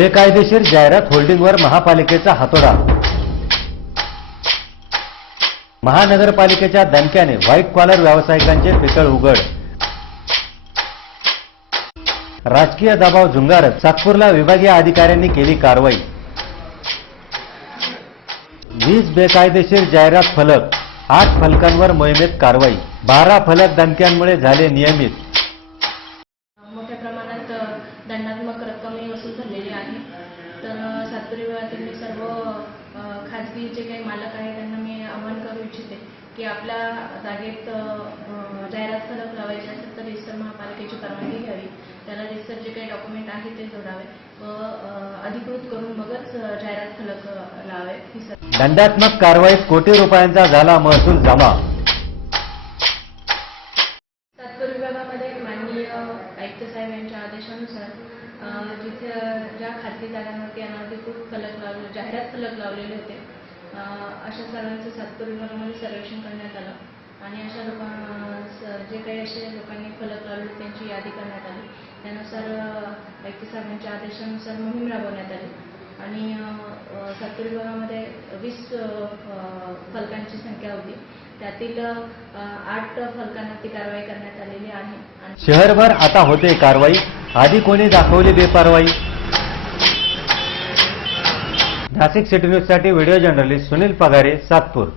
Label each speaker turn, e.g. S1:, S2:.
S1: बेकायदेशीर जाहिरात होल्डिंगवर महापालिकेचा हातोडा. महानगरपालिकेच्या दणक्याने व्हाईट कॉलर व्यावसायिकांचे पितळ उघड. राजकीय दबाव झुंगारत सातपूरला विभागीय अधिकाऱ्यांनी केली कारवाई. वीज बेकायदेशीर जाहिरात फलक आठ फलकांवर मोहिमेत कारवाई. बारा फलक दणक्यांमुळे झाले नियमित.
S2: मोठ्या प्रमाणात अ, दंडात्मक रक्कमही वसूल झालेली आहे. तर अ, सातपुरी विभागातील मी सर्व खाजगी जे काही मालक आहेत त्यांना मी आव्हान करू इच्छिते की आपल्या जागेत जाहिरात फलक लावायचे असेल तर रजिस्टर महापालिकेची परवानगी घ्यावी. त्याला रजिस्टर जे काही डॉक्युमेंट आहे ते जोडावे व अधिकृत करून मगच जाहिरात फलक अ, लावावे.
S1: दंडात्मक कारवाईत कोटी रुपयांचा झाला महसूल जमा
S2: सातपूर विभागामध्ये माननीय आयुक्त साहेब यांच्या आदेशानुसार जिथे ज्या खाजगी जागांवरती अनधिकृत फलक लावले जाहिरात फलक लावलेले होते अशा सर्वांचं सातपूर विभागामध्ये सर्वेक्षण करण्यात आलं. आणि अशा लोकां जे काही असे लोकांनी फलक लावले त्यांची यादी करण्यात आली. त्यानुसार अ, आयुक्त साहेबांच्या आदेशानुसार मोहीम राबवण्यात आली. आणि सातपूर विभागामध्ये वीस फलकांची संख्या होती त्यातील आठ फलकांवरती कारवाई करण्यात आलेली आहे.
S1: शहरभर आता होते कारवाई. आधी कोणी दाखवली बेपारवाई? नाशिक सिटी न्यूजसाठी व्हिडिओ जर्नलिस्ट सुनील पगारे सातपूर.